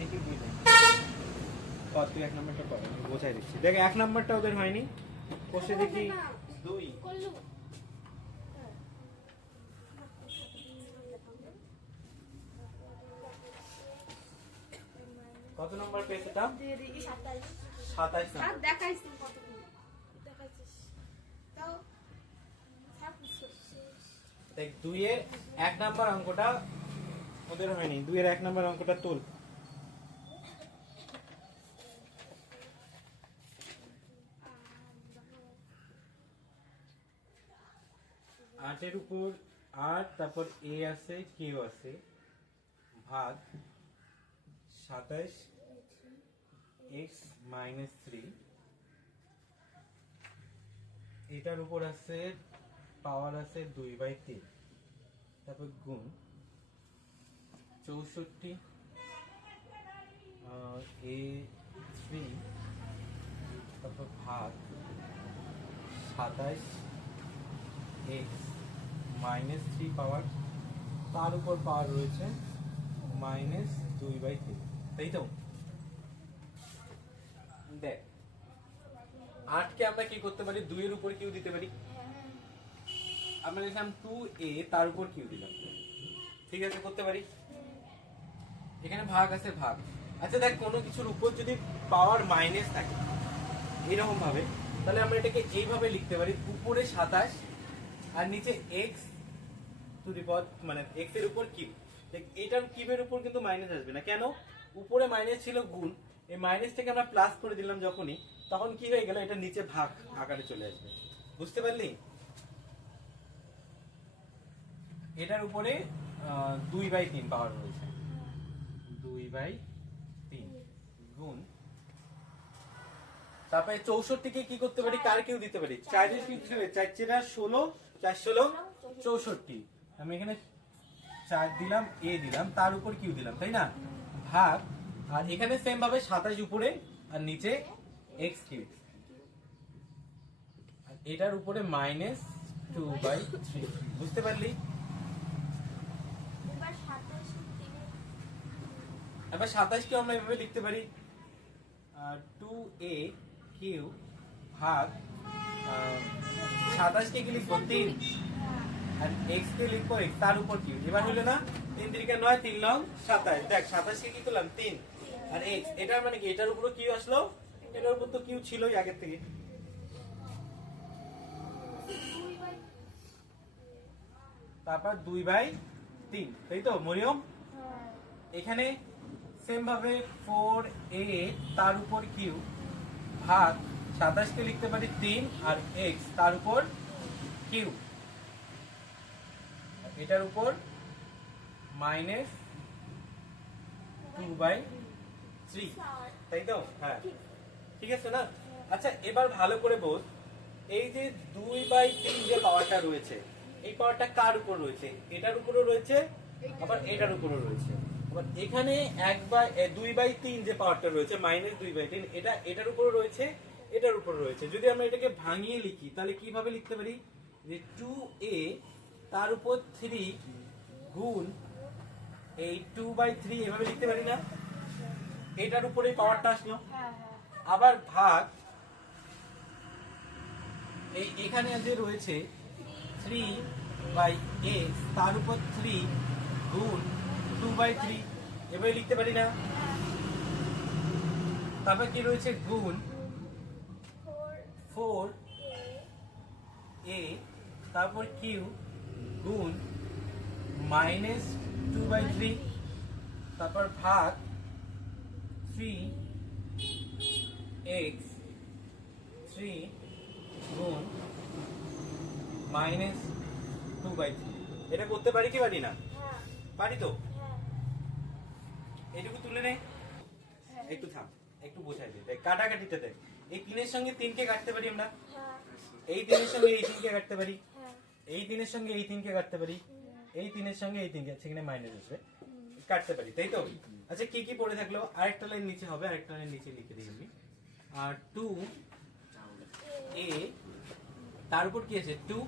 দেখি বুঝলি তুই 1 নাম্বারটা কর, আমি বোঝাই দিচ্ছি। দেখ 1 নাম্বারটা ওদের হয়নি, কষে দেখি 2 কত নাম্বার পেয়েছে? তা 27 নাম্বার দেখাইছিস কতগুলো দেখাইছিস তাও দেখ 2 এর 1 নাম্বার অঙ্কটা ওদের হয়নি। 2 এর 1 নাম্বার অঙ্কটা তুল। 8 এর উপর 8, তারপর a আছে q আছে, ভাগ 27 x - 3, এটার উপর আছে পাওয়ার আছে 2/3, তারপর গুণ 64 a3, তারপর ভাগ 27 x - 3 পাওয়ার, তার উপর পাওয়ার রয়েছে -2/3, তাই তো? দেখ 8 কে আমরা কি করতে পারি? 2 এর উপর কিউ দিতে পারি। আমরা লিখলাম 2a, তার উপর কিউ দিলাম, ঠিক আছে? করতে পারি। এখানে ভাগ আছে ভাগ। আচ্ছা দেখ, কোনো কিছুর উপর যদি পাওয়ার মাইনাস থাকে এরকম ভাবে, তাহলে আমরা এটাকে এইভাবে লিখতে পারি, উপরে 27 আর নিচে x টু দি পাওয়ার, মানে x এর উপর কিউ। দেখ এটার কিউবের উপর কিন্তু মাইনাস আসবে না, কেন? উপরে মাইনাস ছিল গুণ, এই মাইনাস থেকে আমরা প্লাস করে দিলাম যখনই, তখন কি হয়ে গেল? এটা নিচে ভাগ আকারে চলে আসবে। বুঝতে পারলি? এটার উপরে 2/3 পাওয়ার রয়েছে, 2/3 গুণ, তারপরে 64 কে কি করতে পারি? কার কিউ দিতে পারি? 4 এর কিউ দিতে পারি। 4 × 16, 4 16 64। আমি এখানে 4 দিলাম, a দিলাম, তার উপর কিউ দিলাম, তাই না? ভাগ, আর এখানে সেম ভাবে 27 উপরে আর নিচে x কিউ, আর এটার উপরে -2/3। বুঝতে পারলি? এবার 27 কে আমরা এভাবে লিখতে পারি 2a কিউ ভাগ 27 কে কি লিখবো? 3, আর x কে লিখবো x, তার উপর কিউ। এবার হলো না 3 × 9, 3 9 27। দেখ 27 কে কি করলাম? 3 আর x, এটার মানে কি? এটার উপর কিউ আসলো, এটার উপর তো কিউ ছিলই আগের থেকে। তারপর 2/3, তাই তো মরিয়ম? এখানে সেম ভাবে 4a, তার উপর কিউ ভাগ 27 কে লিখতে পারি 3 আর x, তার উপর কিউ, এটার উপর -2/3, তাই তো? হ্যাঁ, ঠিক আছে না? আচ্ছা এবার ভালো করে বোঝ, এই যে 2/3 যে পাওয়ারটা রয়েছে, এই পাওয়ারটা কার উপর রয়েছে? এটার উপরও রয়েছে, আবার এটার উপরও রয়েছে। আবার এখানে 2/3 যে পাওয়ারটা রয়েছে -2/3, এটা এটার উপরও রয়েছে, এটার উপরও রয়েছে। যদি আমরা এটাকে ভাঙিয়ে লিখি তাহলে কিভাবে লিখতে পারি? যে 2a তার উপর 3 গুণ এই 2/3, এভাবে লিখতে পারি না? এটার উপরে পাওয়ারটা আসলো, আবার ভাগ এই এখানে যে রয়েছে 3/x, তার উপর 3 গুণ 2/3, এভাবে লিখতে পারি না? তারপর কি রয়েছে? গুণ 4a, তারপর কিউ গুণ -2/3, তারপর ভাগ 3x 3 গুণ -2/3। এটা করতে পারি কি পারি না? পারি তো? এইটুকু তুলে নে। একটু থাম, একটু বোঝাই দে। দেখ কাটাকাটিতে দেখ, এই 3 এর সঙ্গে 3 কে কাটতে পারি আমরা, এই 3 এর সঙ্গে এই 3 কে কাটতে পারি, এই 3 এর সঙ্গে এই 3 কে কাটতে পারি, এই 3 এর সঙ্গে এই 3 কে, সেখানে মাইনাস আসবে, কাটতে পারি, তাই তো? আচ্ছা কি কি পড়ে থাকলো? আরেকটা লাইন নিচে হবে, আরেকটা লাইন নিচে লিখে দিই আমি। আর 2a, তার উপর কি আছে? 2।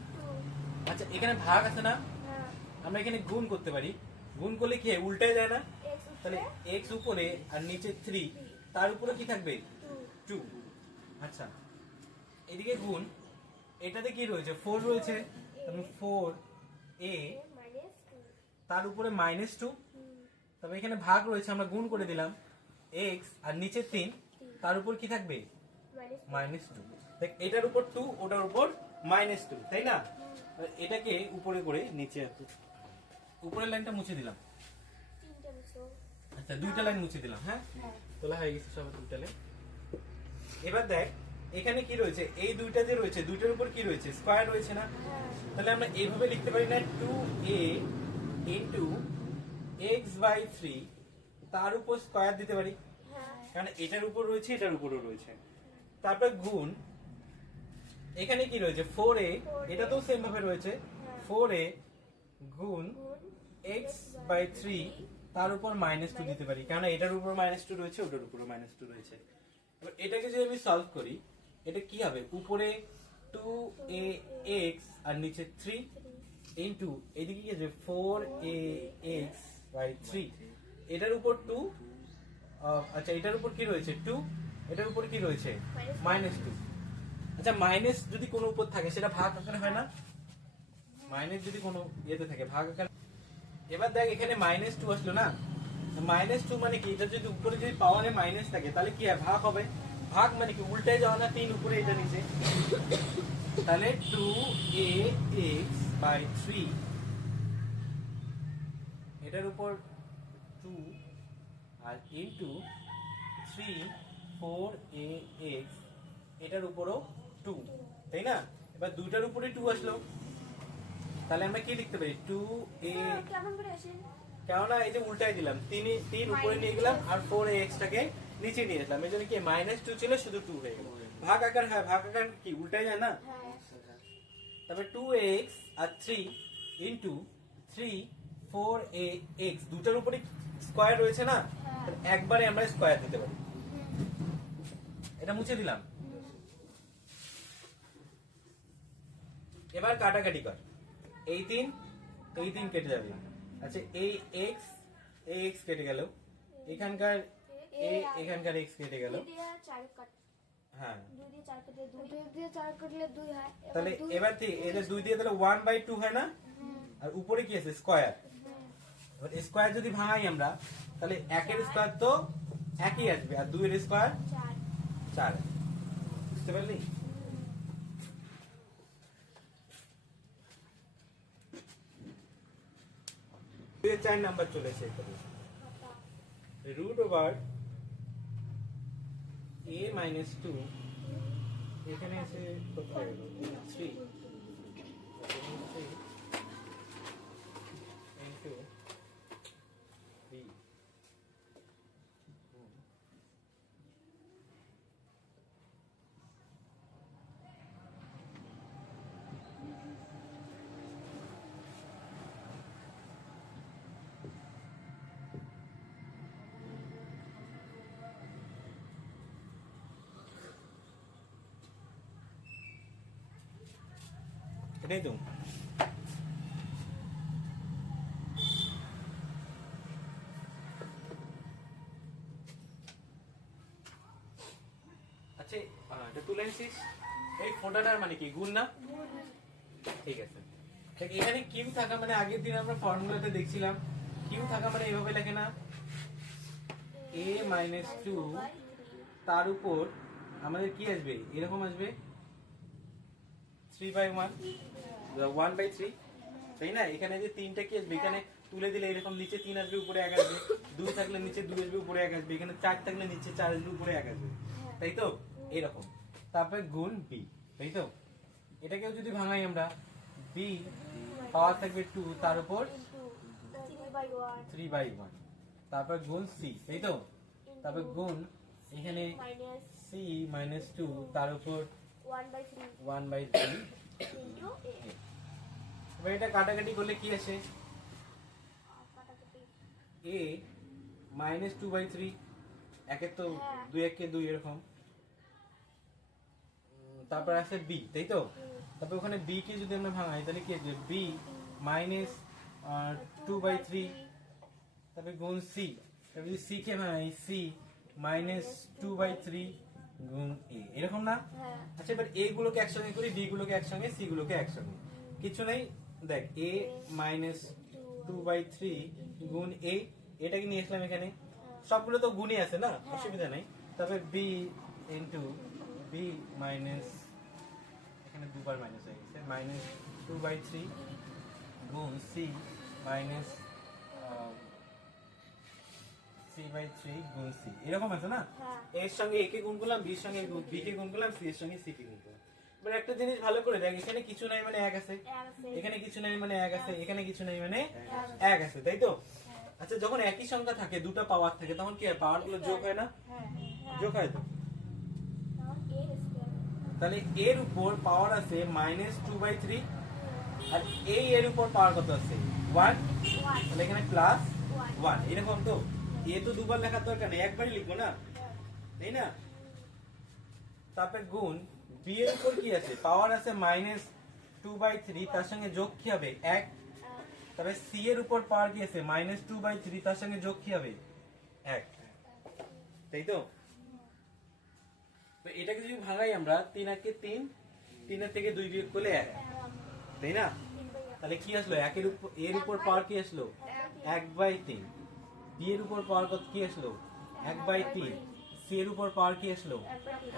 আচ্ছা এখানে ভাগ আছে না, আমরা এখানে গুণ করতে পারি, গুণ করলে কি হয় উল্টায় যায় না, x তাহলে উপরে x উপরে আর নিচে 3, তার উপরে কি থাকবে 2 2। আচ্ছা এদিকে গুণ, এটাতে কি রয়েছে 4 রয়েছে, তাহলে 4a minus 2 তার উপরে -2, তবে এখানে ভাগ রয়েছে আমরা গুণ করে দিলাম x আর নিচে 3, তার উপর কি থাকবে minus -2। দেখ এটার উপর 2 ওটার উপর -2, তাই না? এটাকে উপরে করে নিচে একটু উপরের লাইনটা মুছে দিলাম। 3টা মিশো আচ্ছা দুইটা লাইন মুছে দিলাম। হ্যাঁ হ্যাঁ তোলা হয়ে গেছে সব দুইটা লাইন। এবার দেখ এখানে কি রয়েছে, এই দুইটা যে রয়েছে দুইটার উপর কি রয়েছে স্কয়ার রয়েছে না, হ্যাঁ তাহলে আমরা এইভাবে লিখতে পারি না 2a ইনটু x বাই 3 তার উপর স্কয়ার দিতে পারি, হ্যাঁ কারণ এটার উপর রয়েছে এটার উপরও রয়েছে। তারপর গুণ, এখানে কি রয়েছে 4a, এটা তো সেম ভাবে রয়েছে 4a গুণ গুণ x বাই 3 তার উপর -2 দিতে পারি, কারণ এটার উপর -2 রয়েছে ওটার উপরও -2 রয়েছে। এবার এটাকে যদি আমি সলভ করি এটা কি হবে, উপরে 2ax আর নিচে 3 ইনটু এদিকে কি আছে 4ax বাই 3, এটার উপর 2, আচ্ছা এটার উপর কি রয়েছে 2, এটার উপর কি রয়েছে -2। আচ্ছা মাইনাস যদি কোনো উপর থাকে সেটা ভাগ আকারে হয় না, মাইনাস যদি কোনো ইয়েতে থাকে ভাগ আকারে। এবার দেখ এখানে -2 আসলো না, -2 মানে কি, এটা যদি উপরে যদি পাওয়ারে মাইনাস থাকে তাহলে কি হয় ভাগ হবে, ভাগ মানে কি উল্টায় যাওয়া না, 3 উপরে এটা নিচে, তাহলে 2ax বাই 3 এটার উপর 2 আর ইনটু 3 4ax এটার উপরও 2, তাই না? এবার দুইটার উপরে 2 আসলো, তাহলে আমরা কি লিখতে পারি 2a, কেমন করে আসেন কেননা এই যে উল্টাই দিলাম 3 উপরে নিয়ে গেলাম আর 4ax টাকে নিচে নিয়ে আসলাম, এই জন্য কি -2 ছিল শুধু 2 হয়ে গেল। ভাগ আকার হয়, ভাগ আকার কি উল্টাই যায় না, হ্যাঁ তবে 2x আর 3 ইনটু 3 4ax দুটার উপরে স্কয়ার রয়েছে না, তাহলে একবারে আমরা স্কয়ার দিতে পারি। এটা মুছে দিলাম। এবার কাটাকাটি কর, এই 3 কেটে যাবে। আচ্ছা এই x কেটে গেল, এখানকার এখানকার x কেটে গেল, 2 দিয়ে 4 কাট হ্যাঁ 2 দিয়ে 4 কাটলে 2 দিয়ে 4 কাটলে 2 হয়, তাহলে এবার ঠিক এই যে 2 দিয়ে তাহলে 1/2 হয় না, আর উপরে কি আছে স্কয়ার, এবার স্কয়ার যদি ভাঙাই আমরা তাহলে 1 এর স্কয়ার তো একই আসবে আর 2 এর স্কয়ার 4, বুঝতে পারলি? দুই 4 নাম্বার চলেছে এখানে, রুট ওভার a মাইনাস 2 এখানে এসে কত হয়ে গেল 3 ইনটু b এটাই তো। আচ্ছা এটা তুলে নিছিস, এই ফোঁটাটার মানে কি গুণ না, ঠিক আছে। দেখ এখানে কিউ থাকা মানে আগের দিন আমরা ফর্মুলাতে দেখছিলাম কিউ থাকা মানে এইভাবে লেখে না, a মাইনাস 2 তার উপর আমাদের কি আসবে এরকম আসবে 3/1 1/3, তাই না? এখানে যে 3টা কি আসবে, এখানে তুলে দিলে এরকম নিচে 3 আসবে উপরে 1 আসবে, 2 থাকলে নিচে 2 আসবে উপরে 1 আসবে, এখানে 4 থাকলে নিচে 4 আসবে উপরে 1 আসবে, তাই তো? এরকম তারপরে গুণ b, তাই তো? এটাকেও যদি ভাঙাই আমরা b পাওয়ার থাকবে 2 তার উপর 3/1, তারপর গুণ c, তাই তো? তারপর গুণ এখানে মাইনাস c মাইনাস 2 তার উপর 1/3 1/3। ইনটু a এবার এটা কাটাকাটি করলে কি আসে, কাটাকাটি a মাইনাস 2/3, একের তো হ্যাঁ। 2 একে 2 এরকম, তারপর আসে b, তাই তো? তারপর ওখানে b কে যদি আমরা ভাঙাই তাহলে কি আসবে b মাইনাস 2/3 তারপরে গুণ সি, তারপরে যদি সি কে ভাঙাই সি মাইনাস 2/3 গুণ এ, এরকম না? হ্যাঁ আচ্ছা এবার এ গুলোকে একসঙ্গে করি, বি গুলোকে একসঙ্গে, সি গুলোকে একসঙ্গে, কিছু নেই। দেখ এ মাইনাস 2/3 গুণ এ, এটাকে নিয়ে আসলাম এখানে, সবগুলো তো গুণই আছে না, অসুবিধা নেই। তারপরে বি ইন্টু বি মাইনাস, এখানে দুবার মাইনাস হয়ে গেছে, মাইনাস 2/3 গুণ সি মাইনাস c/3 গুণ c, এরকম আছে না? হ্যাঁ এর সঙ্গে এ কে গুণ করলাম, বি এর সঙ্গে বি কে গুণ করলাম, সি এর সঙ্গে সি কে গুণ করলাম। এবার একটা জিনিস ভালো করে দেখ, এখানে কিছু নাই মানে এক আছে, এখানে কিছু নাই মানে এক আছে, এখানে কিছু নাই মানে এক আছে, তাই তো? আচ্ছা যখন একই সংখ্যা থাকে, দুটো পাওয়ার থাকে, তখন কি হয়, পাওয়ার গুলো যোগ হয় না? যোগ হয় তো। তাহলে এর উপর পাওয়ার আছে মাইনাস 2/3, আর এই এর উপর পাওয়ার কত আছে 1, তাহলে এখানে প্লাস 1, এরকম তো। এ তো দুবার লেখার দরকার নেই, একবারই লিখবো না, তাই না? তারপরে গুণ বি এর উপর কি আছে, পাওয়ার আছে মাইনাস 2/3, তার সঙ্গে যোগ কি হবে 1। তবে সি এর উপর পাওয়ার কি আছে মাইনাস 2/3, তার সঙ্গে যোগ কি হবে 1, তাই তো? তো এটাকে যদি ভাঙাই আমরা, 3 একে 3, 3 এর থেকে 2 বিয়োগ করলে 1, তাই না? তাহলে কি আসলো, একের উপর এর উপর পাওয়ার কি আসলো 1/3, বি এর উপর পাওয়ার কত কি আসলো 1/3, সি এর উপর পাওয়ার কি আসলো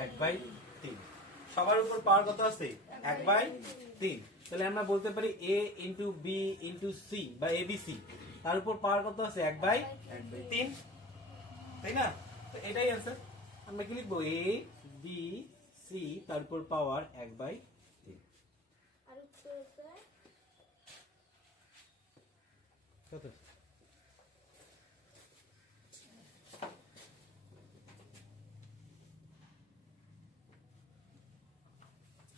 1/3, সবার উপর পাওয়ার কত আছে 1/3। তাহলে আমরা বলতে পারি a into b into c বা এবিসি, তার উপর পাওয়ার কত আছে 1/3, তাই না? তো এটাই आंसर। আমরা কি লিখবো, a বি সি তার উপর পাওয়ার 1/3। আর উত্তর হচ্ছে কত?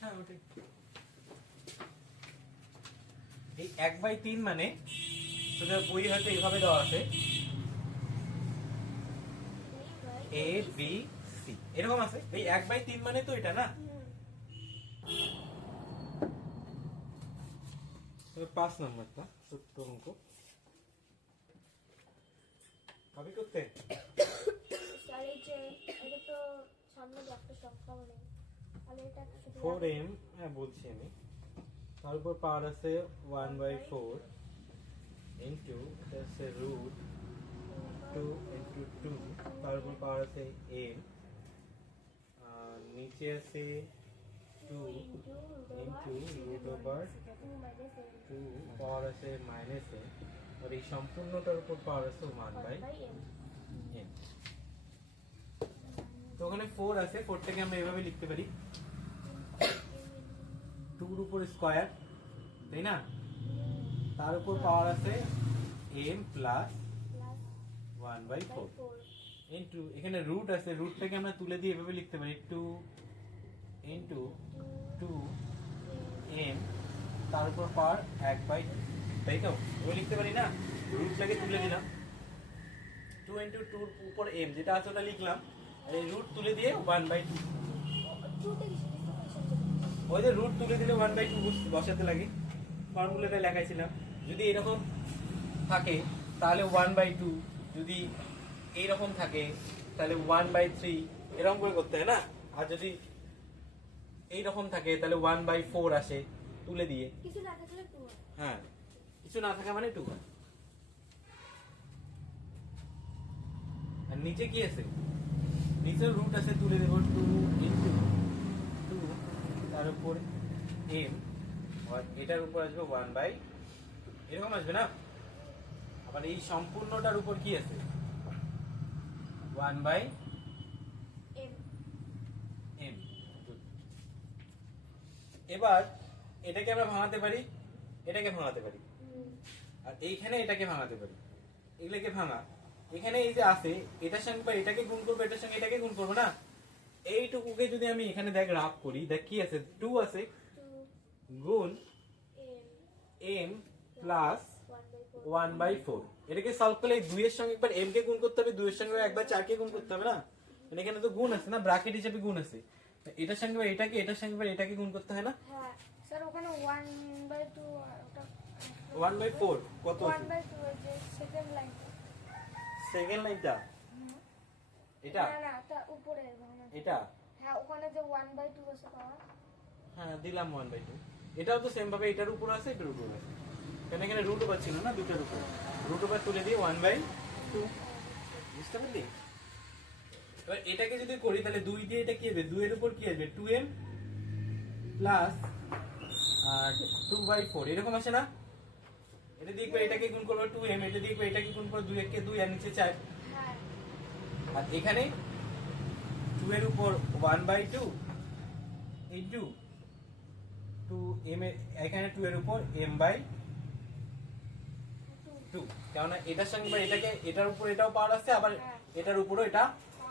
হ্যাঁ ওটাই। এই 1/3 মানে তোদের বই হয়তো এইভাবে দেওয়া আছে, এ বি সি এরকম আছে। এই 1/3 মানে তো এটা না। 5 নম্বরটা ছোট্ট অঙ্ক ভাবি করতে। স্যার এই যে এটা তো সামনে একটা সংখ্যা মানে তাহলে এটা শুধু 4m, হ্যাঁ বলছি আমি, তার উপর পাওয়ার আছে 1/4 ইনটু এটা আছে রুট 2 ইনটু 2, তার উপর পাওয়ার আছে m, আর নিচে আছে 2 ইনটু রুট ওভার 2, পাওয়ার আছে মাইনাস m, আর এই সম্পূর্ণটার উপর পাওয়ার আছে 1/m। তো ওখানে 4 আছে, 4টাকে আমরা এভাবে লিখতে পারি 2 এর উপর স্কয়ার, তাই না? তার উপর পাওয়ার আছে m প্লাস 1/4 ইনটু এখানে রুট আছে, রুটটাকে আমরা তুলে দিয়ে এভাবে লিখতে পারি 2 ইনটু 2m, তার উপর পাওয়ার 1/2, তাই তো? এভাবে লিখতে পারি না, রুটটাকে তুলে দিলাম 2 ইনটু 2 এর উপর m যেটা আছে ওটা লিখলাম, আর এই রুট তুলে দিয়ে 1/2, ওই যে রুট তুলে দিলে 1/2 বসাতে লাগে, ফর্মুলাটা লেখাইছিলাম। যদি এরকম থাকে তাহলে 1/2, যদি এইরকম থাকে তাহলে 1/3, এরকম করে করতে হয় না। আর যদি এইরকম থাকে তাহলে 1/4 আসে তুলে দিয়ে, কিছু না থাকলে 2 হ্যাঁ কিছু না থাকা মানে 2 হয়। আর নিচে কি আছে, নিচে রুট আছে, তুলে দেব 2 ইনটু 2, তার উপর m, আর এটার উপর আসবে 1/, এরকম আসবে না। আবার এই সম্পূর্ণটার উপর কি আছে 1/m। এবার এটাকে আমরা ভাঙাতে পারি, এটাকে ভাঙাতে পারি, আর এইখানে এটাকে ভাঙাতে পারি। এগুলোকে ভাঙা, এখানে এই যে আছে এটার সঙ্গে বা এটাকে গুণ করবো, এটার সঙ্গে এটাকে গুণ করবো না। এইটুকুকে যদি আমি এখানে দেখ রাফ করি, দেখ কি আছে 2 আছে গুণ m প্লাস 1/4, এটাকে সলভ করলে 2 এর সঙ্গে একবার m কে গুণ করতে হবে, 2 এর সঙ্গে একবার 4 কে গুণ করতে হবে না। মানে এখানে তো গুণ আছে না, ব্র্যাকেট হিসেবে গুণ আছে, এটার সঙ্গে বা এটাকে, এটার সঙ্গে বা এটাকে গুণ করতে হয় না। হ্যাঁ স্যার ওখানে 1/2 ওটা 1/4 কত আছে 1/2 যে সেকেন্ড লাইনটা সেকেন্ড লাইনটা এটা না না তা উপরে মানে এটা হ্যাঁ ওখানে যে 1/2 আছে পাওয়ার হ্যাঁ দিলাম 1/2 এটাও তো সেম ভাবে এটার উপর আছে এটার উপর আছে কারণ এখানে রুট ওভার ছিল না দুটোর উপর রুট ওভার তুলে দিয়ে 1/2 বুঝতে পারলি এবার এটাকে যদি করি তাহলে 2 দিয়ে এটা কি হবে 2 এর উপর কি আসবে 2m প্লাস আর 2/4 এরকম আসে না এটা দিয়ে একবার এটাকে গুণ করবো 2m এটা দিয়ে একবার এটাকে গুণ করবো 2 কে 2 আর নিচে 4 হ্যাঁ আর এখানে 2 এর উপর 1/2 ইনটু 2m এখানে 2 এর উপর m/2 কারণ এটার সঙ্গে বা এটাকে এটার উপর এটাও পাওয়ার আছে আবার এটার উপরও এটা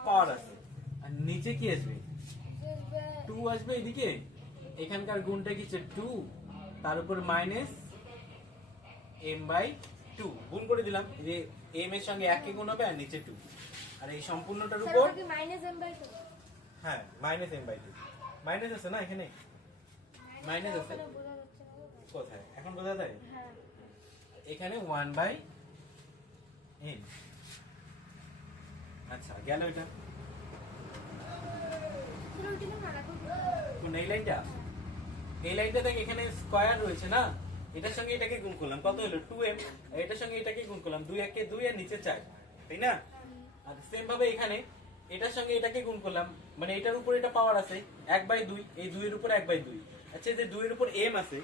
পাওয়ার আছে আর নিচে কি আসবে 2 আসবে এদিকে এখানকার গুণটা কি হচ্ছে 2 তার উপর মাইনাস m/2 গুণ করে দিলাম এই যে m এর সঙ্গে 1 কে গুণ হবে আর নিচে 2 আর এই সম্পূর্ণটার স্যার উপর ওটা কি -m/2 হ্যাঁ মাইনাস m/2 মাইনাস আছে না এখানে মাইনাস আছে ওখানে বোঝা যাচ্ছে না তো। কোথায় এখন বোঝা যায় হ্যাঁ এখানে 1/n আচ্ছা গেল এটা স্যার ওইটা না রাখো কোন এই লাইনটা এই লাইনটা দেখ এখানে স্কয়ার রয়েছে না এটার সঙ্গে এটাকে গুণ করলাম কত হলো 2m আর এটার সঙ্গে এটাকে গুণ করলাম 2 1 কে 2 আর নিচে 4 তাই না আর সেম ভাবে এখানে এটার সঙ্গে এটাকে গুণ করলাম মানে এটার উপর এটা পাওয়ার আছে 1/2 এই 2 এর উপর 1/2 আচ্ছা এই যে 2 এর উপর m আছে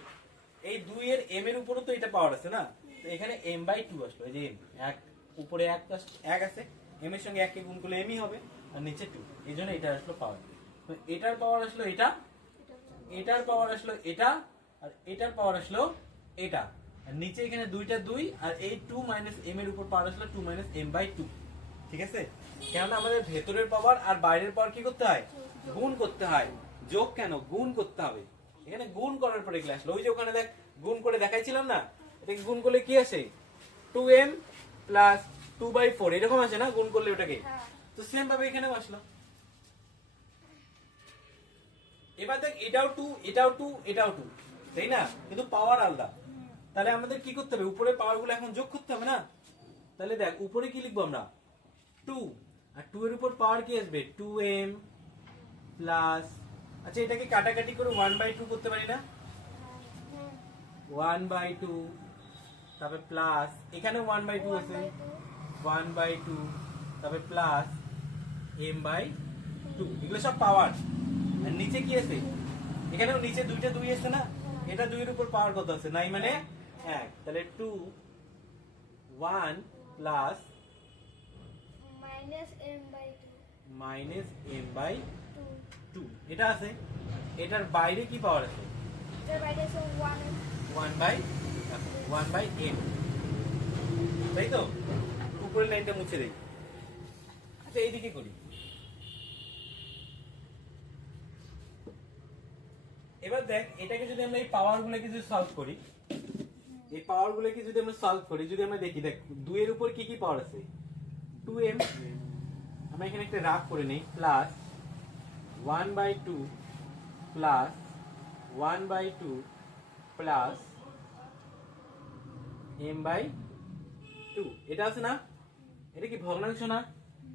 এই 2 এর m এর উপরও তো এটা পাওয়ার আছে না তো এখানে m/2 আসলো এই যে m এক উপরে 1 আছে m এর সঙ্গে 1 কে গুণ করলে m ই হবে আর নিচে 2 এইজন্য এটা আসলো পাওয়ার তো এটার পাওয়ার আসলো এটা এটার পাওয়ার আসলো এটা আর এটার পাওয়ার আসলো এটা আর নিচে এখানে দুইটা 2 আর এই 2 m এর উপর পাওয়ার আসলো 2 m/2 ঠিক আছে কেননা আমাদের ভেতরের পাওয়ার আর বাইরের পাওয়ার কি করতে হয় গুণ করতে হয় যোগ কেন গুণ করতে হবে এখানে গুণ করার পরে কি আসলো ওই যে ওখানে দেখ গুণ করে দেখাইছিলাম না এটাকে গুণ করলে কি আসে 2m প্লাস 2/4 এরকম আসে না গুণ করলে ওটাকে হ্যাঁ তো সেম ভাবে এখানেও আসলো এবার দেখ এটাও 2 এটাও 2 এটাও 2 তাই না কিন্তু পাওয়ার আলাদা তাহলে আমাদের কি করতে হবে উপরে পাওয়ার গুলো এখন যোগ করতে হবে না তাহলে দেখ উপরে কি লিখবো আমরা 2 আর 2 এর উপর পাওয়ার কি আসবে 2m প্লাস আচ্ছা এটাকে কাটাকাটি করে 1/2 করতে পারি না 1/2 তারপরে প্লাস এখানে 1/2 আছে 1/2 তারপরে প্লাস m/2 এগুলো সব পাওয়ার আর নিচে কি আছে এখানেও নিচে দুইটা 2 আছে না এটা 2 এর উপর পাওয়ার কত আছে নাই মানে 1 তাহলে 2 1 প্লাস -m/2 -m/2 এটা আছে এটার বাইরে কি পাওয়ার আছে এর বাইরে আছে 1/m তাই তো উপরের লাইনটা মুছে দেই আচ্ছা এইদিকে করি এবার দেখ এটাকে যদি আমরা এই পাওয়ার গুলোকে যদি সলভ করি এই পাওয়ার গুলোকে যদি আমরা সলভ করি যদি আমরা দেখি দেখ 2 এর উপর কি কি পাওয়ার আছে 2m আমরা এখানে একটা রাফ করে নেই প্লাস 1/2 প্লাস 1/2 প্লাস m/2 এটা আছে না এটা কি ভগ্নাংশ না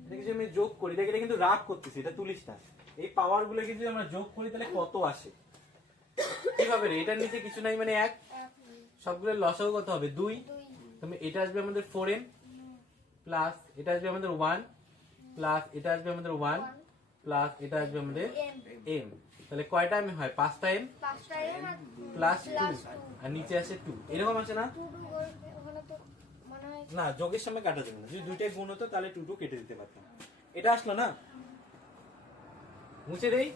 এটা যদি আমি যোগ করি দেখ এটা কিন্তু রাফ করতেছি এটা তুলিস না এই পাওয়ার গুলোকে যদি আমরা যোগ করি তাহলে কত আসে কিভাবে রে এটার নিচে কিছু নাই মানে 1 সবগুলোর লসাগু কত হবে 2 তাহলে এটা আসবে আমাদের 4m প্লাস এটা আসবে আমাদের 1 প্লাস এটা আসবে আমাদের 1 প্লাস এটা আসবে আমাদের m তাহলে কয়টা m হয় 5টা m প্লাস 2 আর নিচে আসে 2 এরকম আসে না না যোগের সময় কাটা যাবে না যদি দুইটাই গুণ হতো তাহলে 2 কেটে দিতে পারতাম এটা আসলো না মুছে দেই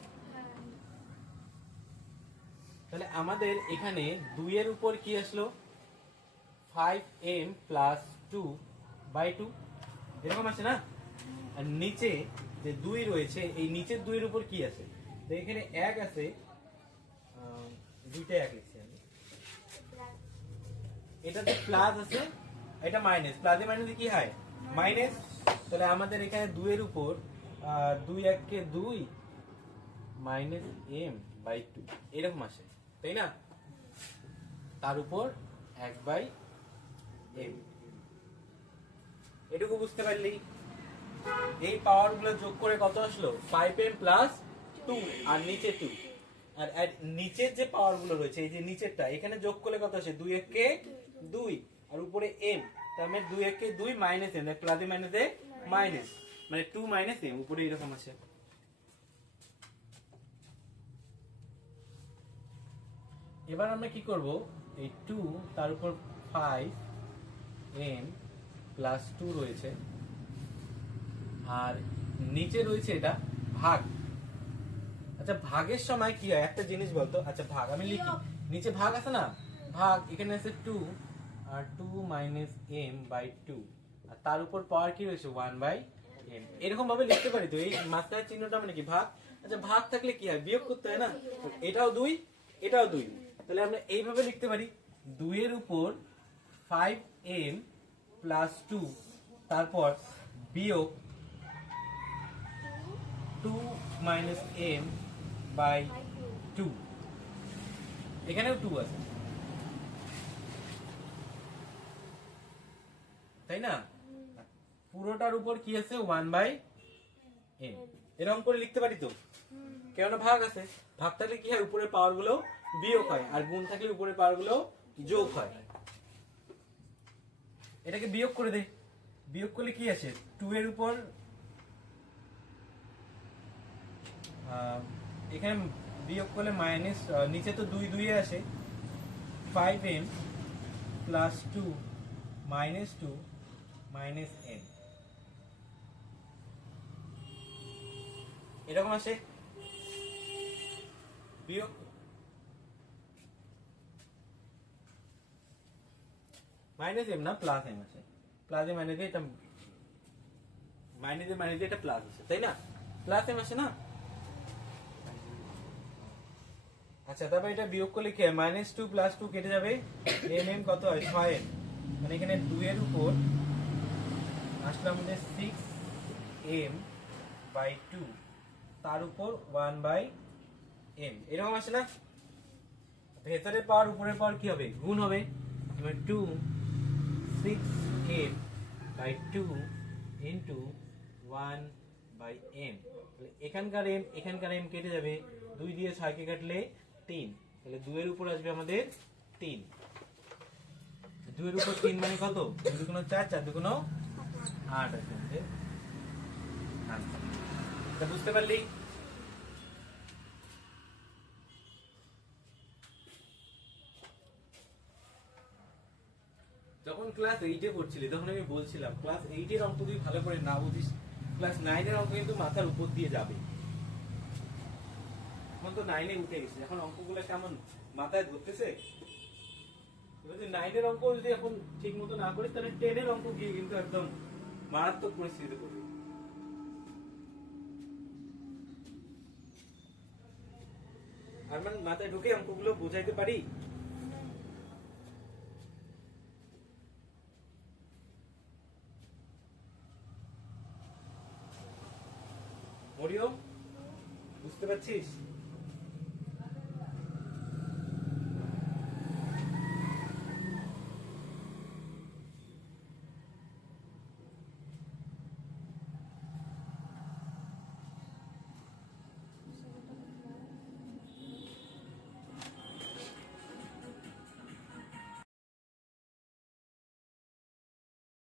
তাহলে আমাদের এখানে 2 এর উপর কি আসলো 5m প্লাস 2/2 এরকম আছে না আর নিচে যে 2 রয়েছে এই নিচের 2 এর উপর কি আছে তো এখানে 1 আছে দুইটা 1 লিখছি আমি এটাতে প্লাস আছে এটা মাইনাস প্লাসে মাইনাসে কি হয় মাইনাস তাহলে আমাদের এখানে 2 এর উপর 2 1 কে 2 -m/2 এরকম আসে তাই না তার উপর 1/m এটুকু বুঝতে পারলি? এই পাওয়ার গুলো যোগ করে কত আসলো? 5m প্লাস 2 আর নিচে 2। আর নিচের যে পাওয়ার গুলো রয়েছে, এই যে নিচেরটা, এখানে যোগ করলে কত আসে? 2 1 কে 2 আর উপরে m, তার মানে 2 1 কে 2 মাইনাস m, প্লাস এ মাইনাস এ মাইনাস, মানে 2 মাইনাস m উপরে এরকম আছে। এবার আমরা কি করব? এই 2 তার উপর 5m প্লাস 2 রয়েছে, আর নিচে রয়েছে এটা ভাগ। আচ্ছা ভাগের সময় কি হয় একটা জিনিস বলতো? আচ্ছা ভাগ আমি লিখি, নিচে ভাগ আছে না, ভাগ এখানে আছে 2 আর 2 মাইনাস m বাই 2, আর তার উপর পাওয়ার কি রয়েছে? 1 বাই m। এরকম ভাবে লিখতে পারি তো, এই মাঝখানের চিহ্নটা মানে কি? ভাগ। আচ্ছা ভাগ থাকলে কি হয়? বিয়োগ করতে হয় না? এটাও 2 এটাও 2, তাহলে আমরা এইভাবে লিখতে পারি 2 এর উপর 5m প্লাস 2, তারপর বিয়োগ 2 মাইনাস m বাই 2। এখানেও 2 আছে, তাই না? পুরোটার উপর কি আছে? 1 বাই m। এরকম করে লিখতে পারি তো, কেননা ভাগ আছে। ভাগ থাকলে কি হয়? উপরের পাওয়ার গুলো বিয়োগ হয়, আর গুণ থাকলে উপরের পাওয়ার গুলো যোগ হয়। এটাকে বিয়োগ করে দে, বিয়োগ করলে কি আছে? 2 এর উপর এখানে বিয়োগ করলে মাইনাস, নিচে তো 2 2 এ আসে, 5m plus 2 minus 2 minus m, এরকম আসে। বিয়োগ মাইনাস m না প্লাস m আছে, প্লাস এ মাইনাস এটা মাইনাস এ মাইনাস এটা প্লাস আছে, তাই না? প্লাস m আসে না? আচ্ছা তারপর এটা বিয়োগ করলে কি হয়? মাইনাস 2 প্লাস 2 কেটে যাবে, m কত হয়? 6m, মানে এখানে 2 এর উপর আসলে আমাদের 6m বাই 2, তার উপর 1 বাই m, এরকম আসে না? ভেতরের পাওয়ার উপরের পাওয়ার কি হবে? গুণ হবে। এবার 2 6m by 2 into 1 by m, তাহলে এখানকার m এখানকার m কেটে যাবে, 2 দিয়ে 6 কে কাটলে 3, তাহলে 2 এর উপর আসবে আমাদের 3। 2 এর উপর 3 মানে কত? 2 দুগুণ 4, 4 দুগুণ 8 আছে আমাদের আনসার। এটা বুঝতে পারলি? যখন ক্লাস 8 এ পড়ছিলি তখন আমি বলছিলাম ক্লাস 8 এর অঙ্ক তুই ভালো করে না বুঝিস, ক্লাস 9 এর অঙ্ক কিন্তু মাথার উপর দিয়ে যাবে। এখন তো 9 এ উঠে গেছে, এখন অঙ্কগুলো কেমন মাথায় ধরতেছে? যদি 9 এর অঙ্ক যদি এখন ঠিক মতো না করিস, তাহলে 10 এর অঙ্ক গিয়ে কিন্তু একদম মারাত্মক পরিস্থিতিতে পড়বে। আর মানে মাথায় ঢুকে অঙ্কগুলো বোঝাইতে পারি? মরিয়ম বুঝতে পারছিস?